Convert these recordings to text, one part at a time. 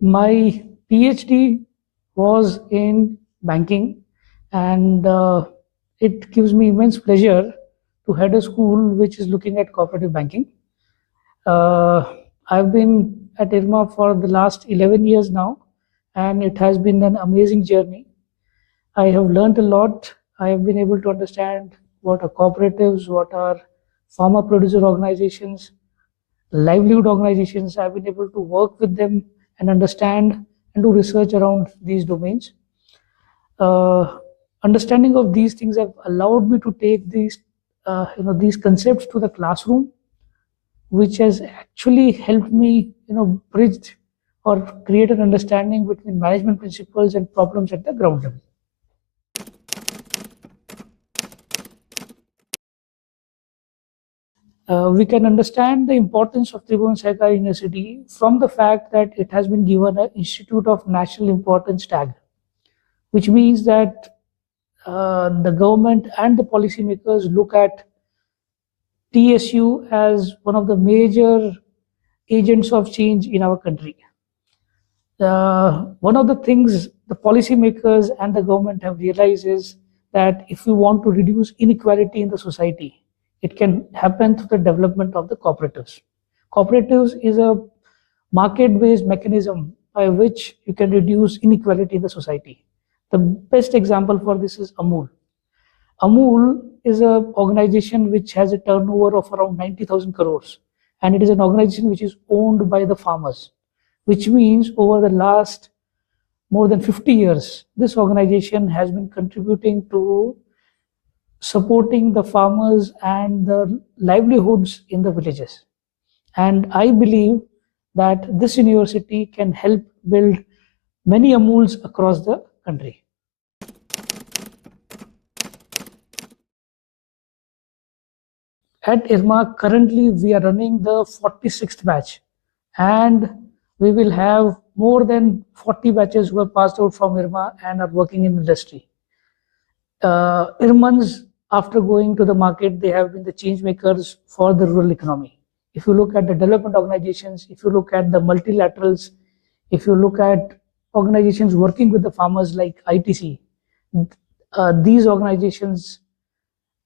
My PhD was in banking, and it gives me immense pleasure to head a school which is looking at cooperative banking. I've been at IRMA for the last 11 years now, and it has been an amazing journey. I have learned a lot. I have been able to understand what are cooperatives, what are farmer producer organizations, livelihood organizations. I've been able to work with them and understand and do research around these domains. Understanding of these things have allowed me to take these concepts to the classroom, which has actually helped me bridge or create an understanding between management principles and problems at the ground level. We can understand the importance of Tribhuvan Sahkari University from the fact that it has been given an Institute of National Importance tag, which means that the government and the policymakers look at TSU as one of the major agents of change in our country. One of the things the policymakers and the government have realized is that if we want to reduce inequality in the society, it can happen through the development of the cooperatives. Cooperatives is a market-based mechanism by which you can reduce inequality in the society. The best example for this is Amul. Amul is an organization which has a turnover of around 90,000 crores, and it is an organization which is owned by the farmers, which means over the last more than 50 years, this organization has been contributing to supporting the farmers and the livelihoods in the villages. And I believe that this university can help build many Amuls across the country. At IRMA, currently we are running the 46th batch, and we will have more than 40 batches who have passed out from IRMA and are working in industry. IRMANs, after going to the market, they have been the change makers for the rural economy. If you look at the development organizations, if you look at the multilaterals, if you look at organizations working with the farmers like ITC, these organizations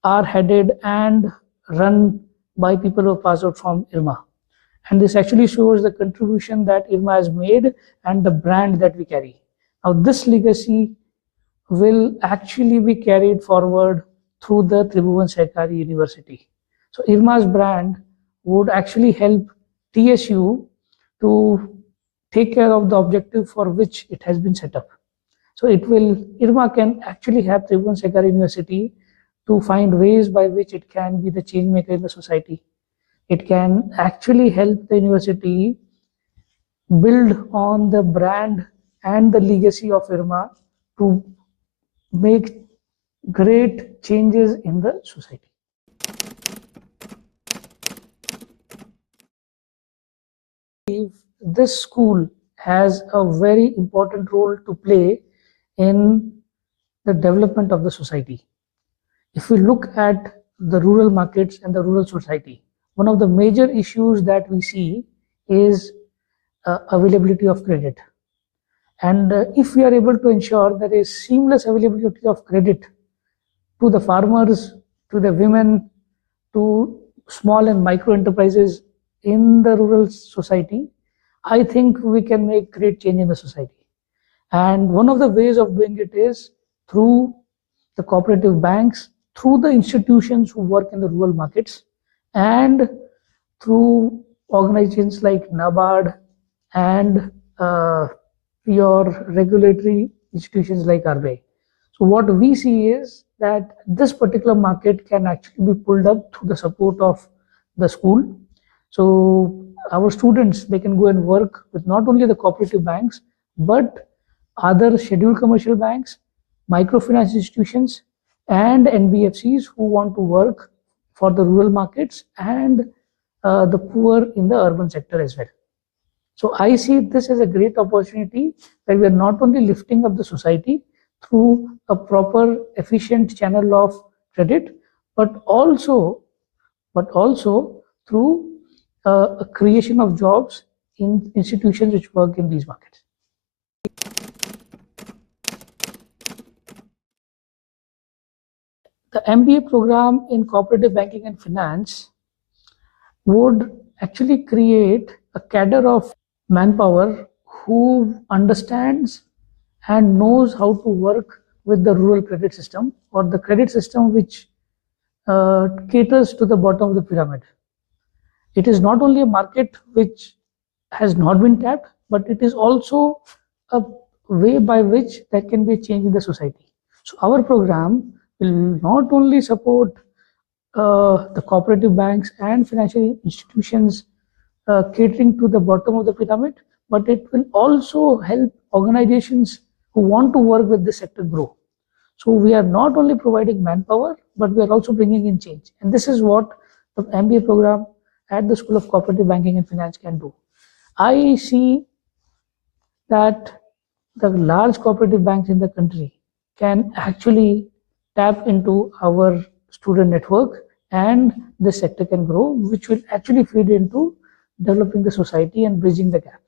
are headed and run by people who have passed out from IRMA. And this actually shows the contribution that IRMA has made and the brand that we carry. Now, this legacy will actually be carried forward through the Tribhuvan Sahkari University. So IRMA's brand would actually help TSU to take care of the objective for which it has been set up. So IRMA can actually help Tribhuvan Sahkari University to find ways by which it can be the change maker in the society. It can actually help the university build on the brand and the legacy of IRMA to make great changes in the society. This school has a very important role to play in the development of the society. If we look at the rural markets and the rural society, one of the major issues that we see is availability of credit. And if we are able to ensure there is seamless availability of credit to the farmers, to the women, to small and micro enterprises in the rural society, I think we can make great change in the society. And one of the ways of doing it is through the cooperative banks, through the institutions who work in the rural markets, and through organizations like NABARD and your regulatory institutions like IRMA. So what we see is that this particular market can actually be pulled up through the support of the school. So our students, they can go and work with not only the cooperative banks, but other scheduled commercial banks, microfinance institutions, and NBFCs who want to work for the rural markets and the poor in the urban sector as well. So I see this as a great opportunity where we are not only lifting up the society through a proper, efficient channel of credit, but also through a creation of jobs in institutions which work in these markets. The MBA program in Cooperative Banking and Finance would actually create a cadre of manpower who understands and knows how to work with the rural credit system, or the credit system which caters to the bottom of the pyramid. It is not only a market which has not been tapped, but it is also a way by which there can be a change in the society. So our program will not only support the cooperative banks and financial institutions catering to the bottom of the pyramid, but it will also help organizations who want to work with this sector grow. So we are not only providing manpower, but we are also bringing in change. And this is what the MBA program at the School of Cooperative Banking and Finance can do. I see that the large cooperative banks in the country can actually tap into our student network, and this sector can grow, which will actually feed into developing the society and bridging the gap.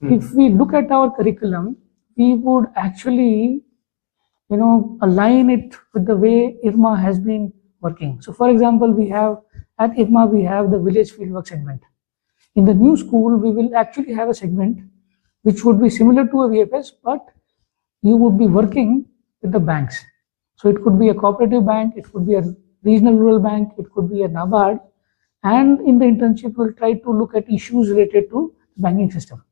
If we look at our curriculum, we would actually align it with the way IRMA has been working. So for example, we have at IRMA, we have the village fieldwork segment. In the new school, we will actually have a segment which would be similar to a VFS, but you would be working with the banks. So it could be a cooperative bank, it could be a regional rural bank, it could be a NABARD, and in the internship, we'll try to look at issues related to the banking system.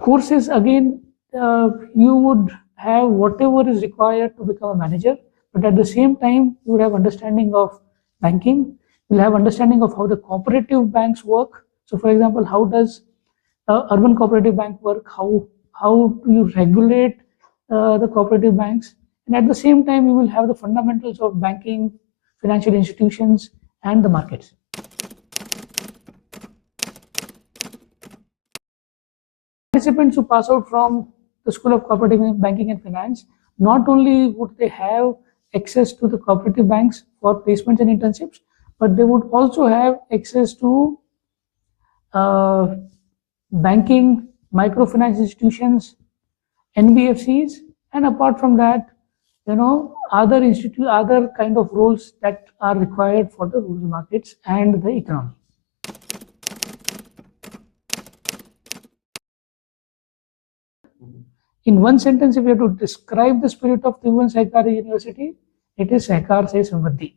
Courses, again, you would have whatever is required to become a manager, but at the same time, you would have understanding of banking, you'll have understanding of how the cooperative banks work. So for example, how does urban cooperative bank work, how do you regulate the cooperative banks, and at the same time, you will have the fundamentals of banking, financial institutions, and the markets. Participants who pass out from the School of Cooperative Banking and Finance, not only would they have access to the cooperative banks for placements and internships, but they would also have access to banking, microfinance institutions, NBFCs, and apart from that, other kind of roles that are required for the rural markets and the economy. In one sentence, if you have to describe the spirit of Tribhuvan Sahkari University, it is Sahkar se Samriddhi.